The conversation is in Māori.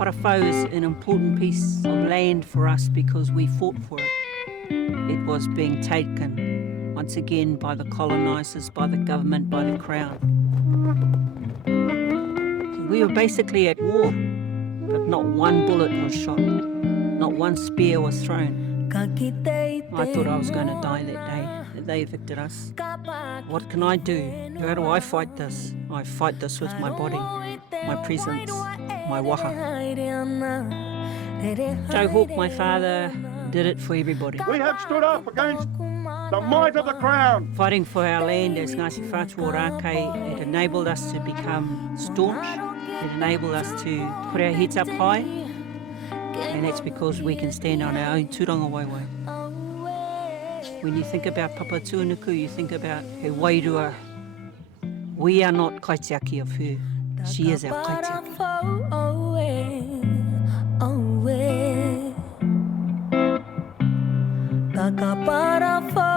Takaparawhau is an important piece of land for us because we fought for it. It was being taken once again by the colonisers, by the government, by the crown. We were basically at war, but not one bullet was shot, not one spear was thrown. I thought I was going to die that day that they evicted us. What can I do? How do I fight this? I fight this with my body, my presence, my waha. Joe Hawke, my father, did it for everybody. We have stood up against the might of the crown. Fighting for our land as Ngāti Whātua Rākei, it enabled us to become staunch. It enabled us to put our heads up high. And that's because we can stand on our own tūranga waiwai. When you think about Papa Tuanuku, you think about her wairua. We are not kaitiaki of her. She is our kaitiaki. Takaparawhau.